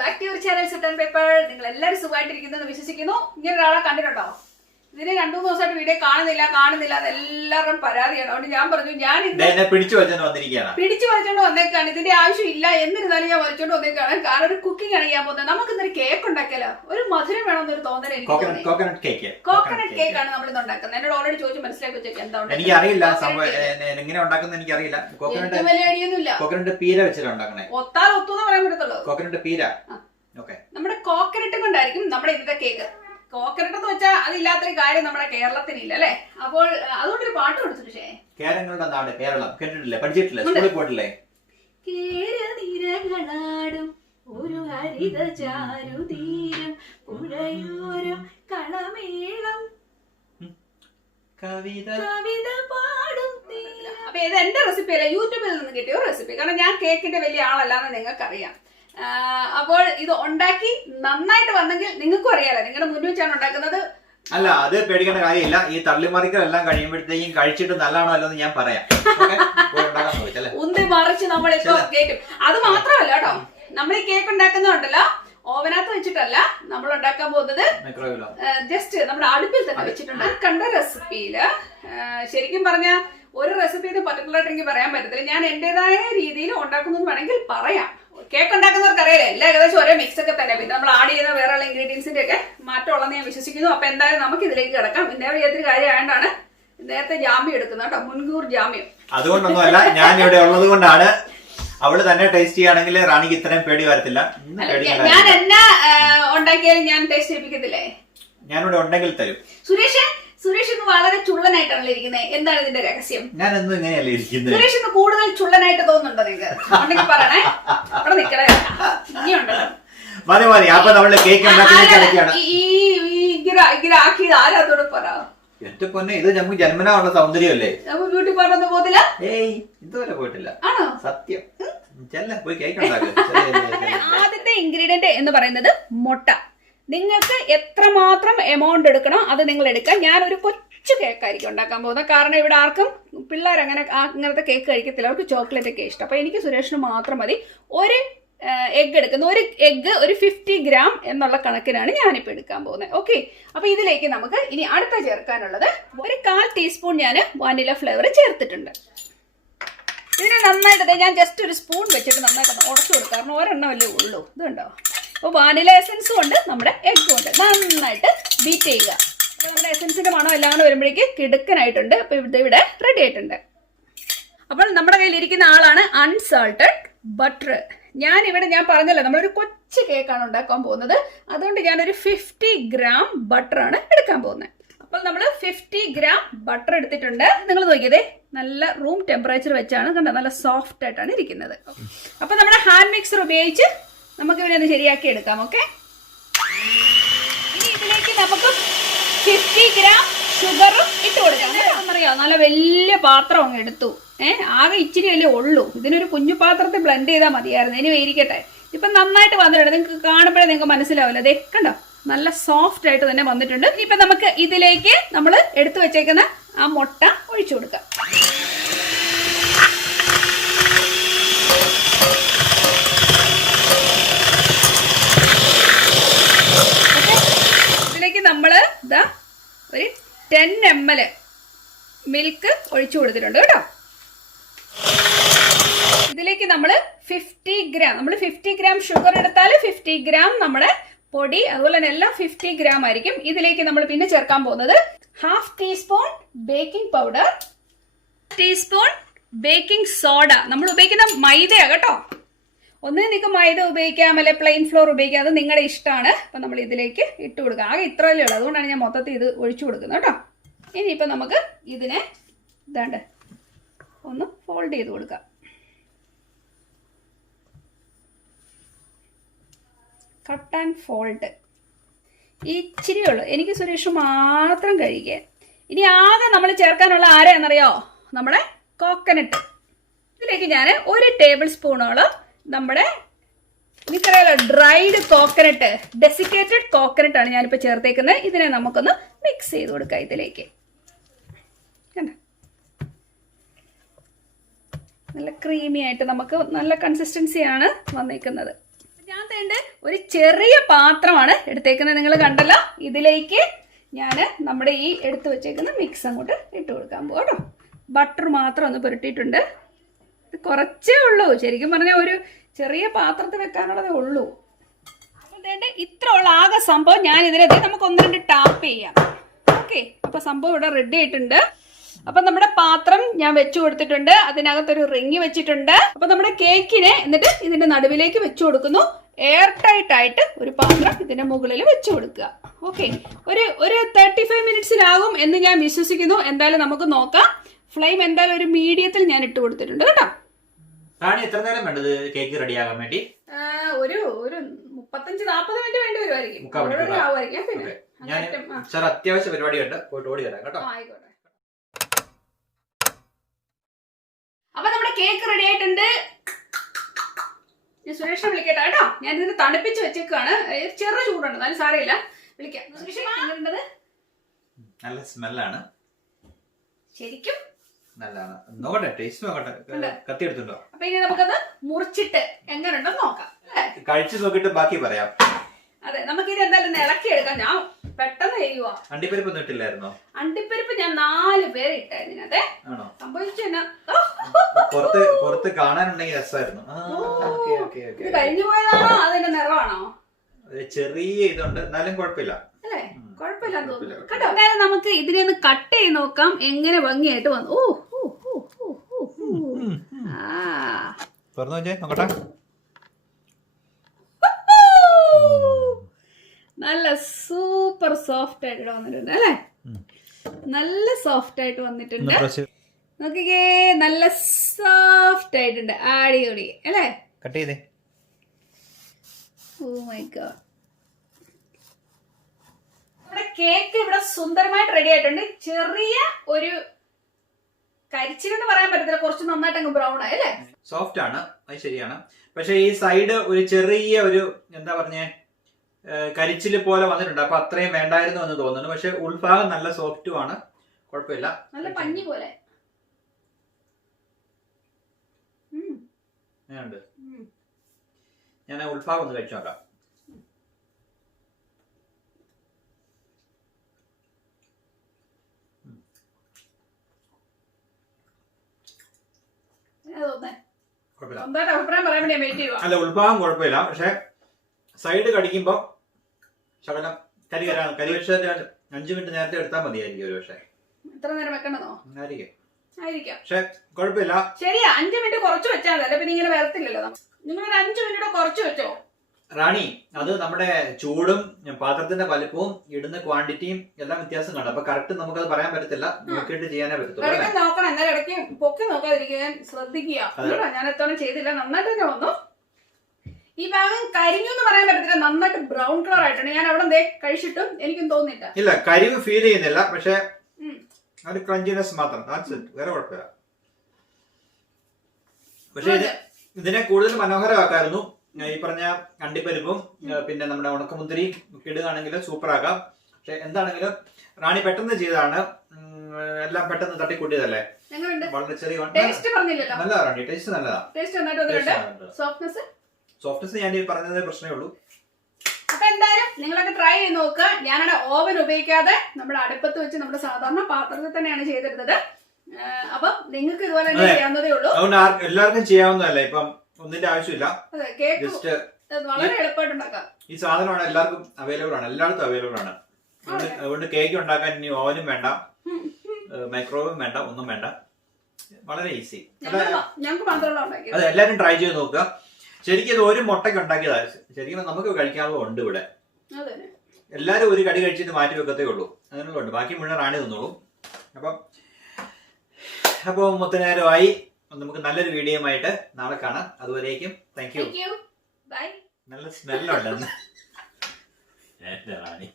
Back to your channel set and paper. നിങ്ങൾ എല്ലാവരും സുഖമായിട്ടിരിക്കുന്നു വിശ്വസിക്കുന്നു. ഇങ്ങനെ ഒരാളെ കണ്ടിട്ടുണ്ടോ? ഇതിന് 2-3 ദിവസമായിട്ട് വീഡിയോ കാണുന്നില്ല എല്ലാവരും പരാതിയാണ്. അതുകൊണ്ട് ഞാൻ പറഞ്ഞു ഞാൻ പിടിച്ചു വലിച്ചോണ്ട് വന്നേക്കാണ്. ഇതിന്റെ ആവശ്യം ഇല്ല, എന്നിരുന്നാലും ഞാൻ വലിച്ചോണ്ട് വന്നേക്കാണ്. കാരണം ഒരു കുക്കിംഗ് ആണ് ചെയ്യാൻ പോകുന്നത്. നമുക്ക് ഇന്നൊരു കേക്ക് ഉണ്ടാക്കിയാലോ? ഒരു മധുരം വേണമെന്നൊരു തോന്നൽ എനിക്ക്. കോക്കനട്ട് കേക്ക് ആണ് നമ്മൾ ഇന്ന് ഉണ്ടാക്കുന്നത്. എന്നോട് ഓൾറെഡി ചോദിച്ചു മനസ്സിലാക്കി വെച്ചേക്ക് എന്താ വലിയ ഐഡിയൊന്നുമില്ല. ഒത്താൽ ഒത്തൂന്ന് പറയാൻ പറ്റത്തുള്ളൂ. നമ്മുടെ കോക്കനട്ട് കൊണ്ടായിരിക്കും നമ്മുടെ ഇന്നത്തെ കേക്ക്. കോക്കനട്ട് എന്ന് വെച്ചാൽ അതില്ലാത്തൊരു കാര്യം നമ്മുടെ കേരളത്തിനില്ല അല്ലെ. അപ്പോൾ അതുകൊണ്ടൊരു പാട്ട് കൊടുത്തു. പക്ഷേ കേരളങ്ങളുടെ നാട് കേരളം കേട്ടിട്ടില്ലേ? പഠിച്ചിട്ടില്ലേ? സ്കൂളിൽ പോയിട്ടില്ലേ? കേരനിരകളാടും ഒരു ഹരിത ചാരുതീരം പുഴയോരം കളമേളം കവിത പാടും. അപ്പൊ ഇത് എന്റെ റെസിപ്പി അല്ല, യൂട്യൂബിൽ നിന്ന് കിട്ടിയ റെസിപ്പി. കാരണം ഞാൻ കേക്കിന്റെ വലിയ ആളല്ലാന്ന് നിങ്ങൾക്കറിയാം. അപ്പോൾ ഇത് ഉണ്ടാക്കി നന്നായിട്ട് വന്നെങ്കിൽ നിങ്ങൾക്കും അറിയാലോ, നിങ്ങളുടെ മുന്നിൽ വെച്ചാണ് ഉണ്ടാക്കുന്നത്. അല്ല, അത് പേടിക്കേണ്ട കാര്യമില്ല. ഈ തള്ളിമറിക്കലെല്ലാം കഴിയുമ്പോഴത്തേക്കും കഴിച്ചിട്ട് നല്ലതാണോ അല്ലെന്ന് ഞാൻ പറയാം. ഉന്തി മറിച്ച് നമ്മളിപ്പോ കേക്കും. അത് മാത്രമല്ല കേട്ടോ, നമ്മൾ ഈ കേക്ക് ഉണ്ടാക്കുന്നുണ്ടല്ലോ ഓവനകത്ത് വെച്ചിട്ടല്ല നമ്മൾ ഉണ്ടാക്കാൻ പോകുന്നത്. ജസ്റ്റ് നമ്മുടെ അടുപ്പിൽ തന്നെ വെച്ചിട്ടുണ്ട്. കണ്ട റെസിപ്പിയില് ശരിക്കും പറഞ്ഞ ഒരു റെസിപ്പി പർട്ടിക്കുലർ ആയിട്ട് എനിക്ക് പറയാൻ പറ്റത്തില്ല. ഞാൻ എന്റേതായ രീതിയിൽ ഉണ്ടാക്കുന്നു വേണമെങ്കിൽ പറയാം. കേക്ക് ഉണ്ടാക്കുന്നവർക്ക് അറിയില്ല, എല്ലാം ഏകദേശം ഒരേ മിക്സ് ഒക്കെ തന്നെ. പിന്നെ നമ്മൾ ആഡ് ചെയ്യുന്ന വേറെ ഇൻഗ്രീഡിയൻസിന്റെ ഒക്കെ മാറ്റമുള്ളതെന്ന് ഞാൻ വിശ്വസിക്കുന്നു. അപ്പൊ എന്തായാലും നമുക്ക് ഇതിലേക്ക് കിടക്കാം. ഇന്നേറെ ഏതൊരു കാര്യമായതുകൊണ്ടാണ് നേരത്തെ ജാമ്യം എടുക്കുന്നത് കേട്ടോ, മുൻകൂർ ജാമ്യം. അതുകൊണ്ടൊന്നുമല്ല, ഞാൻ ഇവിടെ ഉള്ളത് കൊണ്ടാണ്. അവള് തന്നെ ടേസ്റ്റ് ചെയ്യുകയാണെങ്കിൽ റാണിക്ക് ഇത്രയും പേടി വരത്തില്ല. ഞാൻ എന്നാ ഉണ്ടാക്കിയാലും ഞാൻ ടേസ്റ്റ് ചെയ്യിപ്പിക്കത്തില്ലേ? ഞാനിവിടെ ഉണ്ടെങ്കിൽ തരും. സുരേഷ് ഇന്ന് വളരെ ചുള്ളനായിട്ടാണല്ലോ ഇരിക്കുന്നത്. എന്താണ് ഇതിന്റെ രഹസ്യം? ഞാൻ എന്നും ഇങ്ങനെയല്ലേ ഇരിക്കുന്നത്. സുരേഷ് ഇന്ന് കൂടുതൽ ചുള്ളനായിട്ട് തോന്നുന്നുണ്ടോ നിങ്ങൾക്ക്? ഉണ്ടെങ്കിൽ പറയണേ. അവിടെ നിക്കണേ, ഇനിയുണ്ടല്ലോ. മതി. അപ്പൊ നമ്മള് കേക്ക് ആക്കിയത് ആരാത്തോട് പറ. എന്റെ പൊന്നെ, ഇത് നമുക്ക് ജന്മനാ ഉള്ള സൗന്ദര്യമല്ലേ. ബ്യൂട്ടി പാർലറിൽ പോകത്തില്ല? ഏയ്, ഇതുവരെ പോയിട്ടില്ല. ആണോ? സത്യം. പോയി കേക്ക് ആദ്യത്തെ ഇൻഗ്രീഡിയന്റ് എന്ന് പറയുന്നത് മുട്ട. നിങ്ങൾക്ക് എത്രമാത്രം എമൗണ്ട് എടുക്കണോ അത് നിങ്ങൾ എടുക്കുക. ഞാനൊരു കൊച്ചു കേക്കായിരിക്കും ഉണ്ടാക്കാൻ പോകുന്നത്. കാരണം ഇവിടെ ആർക്കും പിള്ളേർ അങ്ങനത്തെ കേക്ക് കഴിക്കത്തില്ല, അവർക്ക് ചോക്ലേറ്റ് ഒക്കെ ഇഷ്ടം. അപ്പൊ എനിക്ക് സുരേഷിന് മാത്രം മതി. ഒരു എഗ് എടുക്കുന്ന ഒരു എഗ് ഒരു 50 ഗ്രാം എന്നുള്ള കണക്കിനാണ് ഞാനിപ്പോൾ എടുക്കാൻ പോകുന്നത്. ഓക്കെ, അപ്പൊ ഇതിലേക്ക് നമുക്ക് ഇനി അടുത്ത ചേർക്കാനുള്ളത് ഒരു 1/4 ടീസ്പൂൺ ഞാൻ വാനില ഫ്ലേവർ ചേർത്തിട്ടുണ്ട്. ഇതിനെ നന്നായിട്ട് ഞാൻ ജസ്റ്റ് ഒരു സ്പൂൺ വെച്ചിട്ട് നന്നായിട്ട് ഉടച്ചു കൊടുക്കുക. കാരണം ഒരെണ്ണമല്ലേ ഉള്ളൂ. ഇതുണ്ടോ? അപ്പോൾ വാനില എസൻസും ഉണ്ട്, നമ്മുടെ എഗ്ഗും ഉണ്ട്. നന്നായിട്ട് ബീറ്റ് ചെയ്യുക. അപ്പോൾ നമ്മുടെ എസൻസിന്റെ മണം എല്ലാം കൂടെ വരുമ്പോഴേക്ക് കിടുക്കനായിട്ടുണ്ട്. അപ്പോൾ ഇവിടെ റെഡി ആയിട്ടുണ്ട്. അപ്പോൾ നമ്മുടെ കയ്യിൽ ഇരിക്കുന്ന ആളാണ് അൺസാൾട്ടഡ് ബട്ടർ. ഞാൻ പറഞ്ഞല്ലോ നമ്മളൊരു കൊച്ചു കേക്കാണ് ഉണ്ടാക്കാൻ പോകുന്നത്. അതുകൊണ്ട് ഞാനൊരു 50 ഗ്രാം ബട്ടറാണ് എടുക്കാൻ പോകുന്നത്. അപ്പോൾ നമ്മൾ 50 ഗ്രാം ബട്ടർ എടുത്തിട്ടുണ്ട്. നിങ്ങൾ നോക്കിയതേ, നല്ല റൂം ടെമ്പറേച്ചർ വെച്ചാണ് കണ്ടോ, നല്ല സോഫ്റ്റ് ആയിട്ടാണ് ഇരിക്കുന്നത്. അപ്പോൾ നമ്മുടെ ഹാൻഡ് മിക്സർ ഉപയോഗിച്ച് നമുക്ക് ഇവിടെ ഒന്ന് ശരിയാക്കി എടുക്കാം. ഓക്കെ, ഇനി ഇതിലേക്ക് നമുക്ക് 50 ഗ്രാം ഷുഗറും ഇട്ട് കൊടുക്കാം. അറിയാം, നല്ല വലിയ പാത്രം അങ്ങ് എടുത്തു. ആകെ ഇച്ചിരി അല്ലേ ഉള്ളൂ. ഇതിനൊരു കുഞ്ഞു പാത്രത്തിൽ ബ്ലെൻഡ് ചെയ്താൽ മതിയായിരുന്നു. ഇനി ഇരിക്കട്ടെ. ഇപ്പം നന്നായിട്ട് വന്നിട്ടുണ്ട്. നിങ്ങൾക്ക് കാണുമ്പോഴേ നിങ്ങൾക്ക് മനസ്സിലാവില്ല. അതെ കണ്ടോ, നല്ല സോഫ്റ്റ് ആയിട്ട് തന്നെ വന്നിട്ടുണ്ട്. ഇപ്പൊ നമുക്ക് ഇതിലേക്ക് നമ്മൾ എടുത്തു വെച്ചേക്കുന്ന ആ മുട്ട ഒഴിച്ചു കൊടുക്കാം. ഇതിലേക്ക് നമ്മൾ ഒരു 10 ml മിൽക്ക് ഒഴിച്ചു കൊടുത്തിട്ടുണ്ട് കേട്ടോ. ഇതിലേക്ക് നമ്മൾ 50 ഗ്രാം ഷുഗർ എടുത്താൽ 50 ഗ്രാം നമ്മുടെ പൊടി, അതുപോലെ തന്നെ എല്ലാം 50 ഗ്രാം ആയിരിക്കും. ഇതിലേക്ക് നമ്മൾ പിന്നെ ചേർക്കാൻ പോകുന്നത് 1/2 teaspoon baking powder, teaspoon baking soda. നമ്മൾ ഉപയോഗിക്കുന്ന മൈദയാണ് കേട്ടോ. ഒന്നേ നിങ്ങൾക്ക് മൈദ ഉപയോഗിക്കാം, അല്ലെ പ്ലെയിൻ ഫ്ലോർ ഉപയോഗിക്കാം, അത് നിങ്ങളുടെ ഇഷ്ടമാണ്. അപ്പം നമ്മൾ ഇതിലേക്ക് ഇട്ട് കൊടുക്കുക. ആകെ ഇത്രയല്ലേ ഉള്ളൂ, അതുകൊണ്ടാണ് ഞാൻ മൊത്തത്തിൽ ഇത് ഒഴിച്ചു കൊടുക്കുന്നത് കേട്ടോ. ഇനിയിപ്പോൾ നമുക്ക് ഇതിനെ ഇതാണ്ട് ഒന്ന് ഫോൾഡ് ചെയ്ത് കൊടുക്കാം. Cut and fold. ഇച്ചിരി ഉള്ളൂ, എനിക്ക് സുരേഷ് മാത്രം കഴിക്കാൻ. ഇനി ആകെ നമ്മൾ ചേർക്കാനുള്ള ആരെയാണെന്നറിയോ? നമ്മുടെ കോക്കനട്ട്. ഇതിലേക്ക് ഞാൻ 1 ടേബിൾ സ്പൂണോളം നമ്മുടെ നിങ്ങൾക്കറിയാലോ ഡ്രൈഡ് കോക്കനട്ട്, ഡെസിക്കേറ്റഡ് കോക്കനട്ട് ആണ് ഞാനിപ്പോൾ ചേർത്തേക്കുന്നത്. ഇതിനെ നമുക്കൊന്ന് മിക്സ് ചെയ്ത് കൊടുക്കാം ഇതിലേക്ക്. നല്ല ക്രീമി ആയിട്ട് നമുക്ക് നല്ല കൺസിസ്റ്റൻസിയാണ് വന്നിരിക്കുന്നത്. ഞാൻ ഒരു ചെറിയ പാത്രമാണ് എടുത്തേക്കുന്നത്, നിങ്ങൾ കണ്ടല്ലോ. ഇതിലേക്ക് ഞാൻ നമ്മുടെ ഈ എടുത്തു വെച്ചേക്കുന്ന മിക്സ് അങ്ങോട്ട് ഇട്ട് കൊടുക്കാൻ പോകും കേട്ടോ. ബട്ടർ മാത്രം ഒന്ന് പുരട്ടിയിട്ടുണ്ട്. ഇത് കുറച്ചേ ഉള്ളൂ, ശരിക്കും പറഞ്ഞാൽ ഒരു ചെറിയ പാത്രത്തിൽ വെക്കാനുള്ളതേ ഉള്ളൂ. അപ്പം ഇത്ര ഉള്ള ആകെ സംഭവം ഞാൻ ഇതിനകത്ത് നമുക്ക് 1-2 ടാപ്പ് ചെയ്യാം. ഓക്കെ, അപ്പോൾ സംഭവം ഇവിടെ റെഡി ആയിട്ടുണ്ട്. അപ്പൊ നമ്മുടെ പാത്രം ഞാൻ വെച്ചു കൊടുത്തിട്ടുണ്ട്, അതിനകത്തൊരു റിങ് വെച്ചിട്ടുണ്ട്. അപ്പൊ നമ്മുടെ കേക്കിനെ എന്നിട്ട് ഇതിന്റെ നടുവിലേക്ക് വെച്ചു കൊടുക്കുന്നു. എയർ ടൈറ്റ് ആയിട്ട് ഒരു പാത്രം ഇതിന്റെ മുകളിൽ വെച്ചു കൊടുക്കുക. ഓക്കെ, ഒരു 35 മിനിറ്റ്സിലാകും എന്ന് ഞാൻ വിശ്വസിക്കുന്നു. എന്തായാലും നമുക്ക് നോക്കാം. ഫ്ലെയിം എന്തായാലും ഒരു മീഡിയത്തിൽ ഞാൻ ഇട്ട് കൊടുത്തിട്ടുണ്ട് കേട്ടോ. എത്ര നേരം വേണ്ടത് കേക്ക് റെഡിയാകാൻ വേണ്ടി? ഒരു 35-40 മിനിറ്റ് വേണ്ടി വരുമായിരിക്കും. പിന്നെ ഞാൻ അത്യാവശ്യ പരിപാടിയുണ്ട്, പോയിട്ട് ഓടി വരാം കേട്ടോ. ആയിക്കോട്ടെ. അപ്പൊ നമ്മുടെ കേക്ക് റെഡി ആയിട്ടുണ്ട്. ഞാൻ സുരേഷിനെ വിളിക്കട്ടെ കേട്ടോ. ഞാൻ ഇതിന് തണുപ്പിച്ച് വെച്ചേക്കാണ്. ചെറു ചൂടുണ്ട്, എന്നാലും സാരമില്ല, വിളിക്കാം. നല്ല സ്മെല്ലാണ്, ശരിക്കും നല്ലതാണ്. നോക്കട്ടെ, ടേസ്റ്റ് നോക്കട്ടെ. കത്തി എടുത്തുണ്ടോ? അപ്പൊ ഇനി നമുക്കത് മുറിച്ചിട്ട് എങ്ങനെയുണ്ടെന്ന് നോക്കാം. കഴിച്ചു നോക്കിട്ട് ബാക്കി പറയാം. അതെ, നമുക്കിത് എന്തായാലും ഇളക്കി എടുക്കാം. ഞാൻ പെട്ടെന്ന് ചെയ്യുക. അണ്ടിപ്പരിപ്പ് ഒന്നും ഇട്ടില്ലായിരുന്നോ? അണ്ടിപ്പരിപ്പ് ഞാൻ 4 പേരെ ഇട്ടായിരുന്നു. അതെ, സംഭവിച്ചു. പുറത്ത് കാണാനുണ്ടെങ്കിൽ രസമായിരുന്നു. ഇത് കഴിഞ്ഞു പോയതാണോ അതിന്റെ നിറമാണോ? ചെറിയ ഇതുണ്ട്, എന്നാലും കുഴപ്പമില്ല അല്ലേ, കുഴപ്പമില്ലാന്ന് തോന്നുന്നു കേട്ടോ. എന്തായാലും നമുക്ക് ഇതിനെ ഒന്ന് കട്ട് ചെയ്ത് നോക്കാം എങ്ങനെ ഭംഗിയായിട്ട് വന്നു. നോക്കട്ടെ. നല്ല സൂപ്പർ സോഫ്റ്റ് ആയിട്ട് വന്നിട്ടുണ്ട് അല്ലേ, നല്ല സോഫ്റ്റ് ആയിട്ട് വന്നിട്ടുണ്ട്. നോക്കിക്കേ, നല്ല സോഫ്റ്റ് ആയിട്ടുണ്ട്, അടിപൊളി അല്ലേ. കട്ട് ചെയ്തേ. ഓ മൈ ഗോഡ്, നമ്മുടെ കേക്ക് ഇവിടെ സുന്ദരമായിട്ട് റെഡി ആയിട്ടുണ്ട്. ചെറിയ ഒരു കരിച്ചിലെന്ന് പറയാൻ പറ്റത്തില്ല, കുറച്ച് നന്നായിട്ട് അങ്ങ് ബ്രൗൺ ആയി അല്ലേ. സോഫ്റ്റ് ആണ്, അത് ശരിയാണ്. പക്ഷെ ഈ സൈഡ് ഒരു ചെറിയ ഒരു എന്താ പറഞ്ഞേ കരിച്ചില് പോലെ വന്നിട്ടുണ്ട്. അപ്പൊ അത്രയും വേണ്ടായിരുന്നു എന്ന് തോന്നുന്നു. പക്ഷെ ഉൾഭാഗം നല്ല സോഫ്റ്റും ആണ്, കുഴപ്പമില്ല. നല്ല പഞ്ഞി പോലെ ഞാൻ ഉൾഭാഗം ഒന്ന് കഴിച്ചു നോക്കാം. അല്ല, ഉൾഭാഗം കുഴപ്പമില്ല. പക്ഷെ സൈഡ് കടിക്കുമ്പോ ശകലം കരി വെച്ചതിന്റെ 5 മിനിറ്റ് നേരത്തെ എടുത്താൽ മതിയായിരിക്കും. ഒരു പക്ഷേ എത്ര നേരം വെക്കണമെന്നോ? ആയിരിക്കാം, പക്ഷെ കുഴപ്പമില്ല. ശരിയാ, 5 മിനിറ്റ് കുറച്ച് വെച്ചാൽ മതി. പിന്നെ ഇങ്ങനെ വരത്തില്ലല്ലോ. നിങ്ങളൊരു 5 മിനിറ്റ് കുറച്ച് വെച്ചോ റാണി. അത് നമ്മുടെ ചൂടും പാത്രത്തിന്റെ വലുപ്പവും ഇടുന്ന ക്വാണ്ടിറ്റിയും എല്ലാം വ്യത്യാസം കാണും. അപ്പൊ കറക്റ്റ് നമുക്കത് പറയാൻ പറ്റത്തില്ല, നോക്കിയിട്ട് ചെയ്യാനേ പറ്റത്തുള്ളൂ. നോക്കണം, എന്നാലും ഇടയ്ക്ക് പൊക്കി നോക്കാതിരിക്കാൻ ശ്രദ്ധിക്കുക. ഞാൻ എത്തോളം ചെയ്തില്ല, നന്നായിട്ട് തന്നെ വന്നു. ഈ ഭാഗം കരിഞ്ഞു എന്ന് പറയാൻ പറ്റത്തില്ല, നന്നായിട്ട് ബ്രൗൺ കളർ ആയിട്ടുണ്ട്. ഞാൻ അവിടെ കഴിച്ചിട്ടും എനിക്കും തോന്നില്ല. ഇല്ല, കരിവ് ഫീൽ ചെയ്യുന്നില്ല. പക്ഷെ ഒരു ക്രഞ്ചിനെസ് മാത്രം, വേറെ കുഴപ്പമില്ല. പക്ഷെ ഇതിനെ കൂടുതൽ മനോഹരമാക്കായിരുന്നു. ഈ പറഞ്ഞ അണ്ടിപ്പരിപ്പും പിന്നെ നമ്മുടെ ഉണക്കമുന്തിരി ഇടുകയാണെങ്കിൽ സൂപ്പർ ആക്കാം. പക്ഷെ എന്താണെങ്കിലും റാണി പെട്ടെന്ന് ചെയ്തതാണ്, എല്ലാം പെട്ടെന്ന് തട്ടിക്കൂട്ടിയതല്ലേ. വളരെ ചെറിയ നല്ല റാണി, ടേസ്റ്റ് നല്ലതാ. സോഫ്റ്റ്നെസ് ഞാൻ ഈ പറഞ്ഞതേ പ്രശ്നമേ ഉള്ളൂ. അപ്പൊ എന്തായാലും നിങ്ങളൊക്കെ ട്രൈ ചെയ്ത് നോക്കുക. ഞാനവിടെ ഓവൻ ഉപയോഗിക്കാതെ നമ്മുടെ അടുപ്പത്ത് വെച്ച് നമ്മുടെ സാധാരണ പാത്രത്തിൽ തന്നെയാണ് ചെയ്തെടുത്തത്. അപ്പൊ നിങ്ങൾക്ക് ഇതുപോലെ തന്നെ ചെയ്യാവുന്നതേ ഉള്ളൂ. അതുകൊണ്ട് എല്ലാവർക്കും ചെയ്യാവുന്നതല്ലേ, ഇപ്പം ഒന്നിന്റെ ആവശ്യമില്ല. ജസ്റ്റ് വളരെ എളുപ്പമായിട്ടുണ്ടാക്കാം. ഈ സാധനമാണ് എല്ലാവർക്കും അവൈലബിൾ ആണ്, എല്ലായിടത്തും അവൈലബിൾ ആണ്. അതുകൊണ്ട് കേക്ക് ഉണ്ടാക്കാൻ ഇനി ഓവനും വേണ്ട, മൈക്രോവേവും വേണ്ട, ഒന്നും വേണ്ട, വളരെ ഈസി. അതെ, എല്ലാരും ട്രൈ ചെയ്ത് നോക്കുക. ശരിക്കും ഇത് ഒരു മുട്ടയ്ക്ക് ഉണ്ടാക്കിയതാ. ശരിക്കും നമുക്ക് കഴിക്കാനുള്ള ഉണ്ട് ഇവിടെ. എല്ലാരും ഒരു കടി കഴിച്ചിട്ട് മാറ്റി വെക്കത്തേ ഉള്ളൂ, അതിനുള്ളുണ്ട്. ബാക്കി മുഴുവൻ റാണി തിന്നോളൂ. അപ്പൊ മുത്തനേരമായി. നമുക്ക് നല്ലൊരു വീഡിയോ ആയിട്ട് നാളെ കാണാം. അതുവരേക്കും താങ്ക് യു. നല്ല സ്മെല്ലുണ്ടെന്ന് റാണി.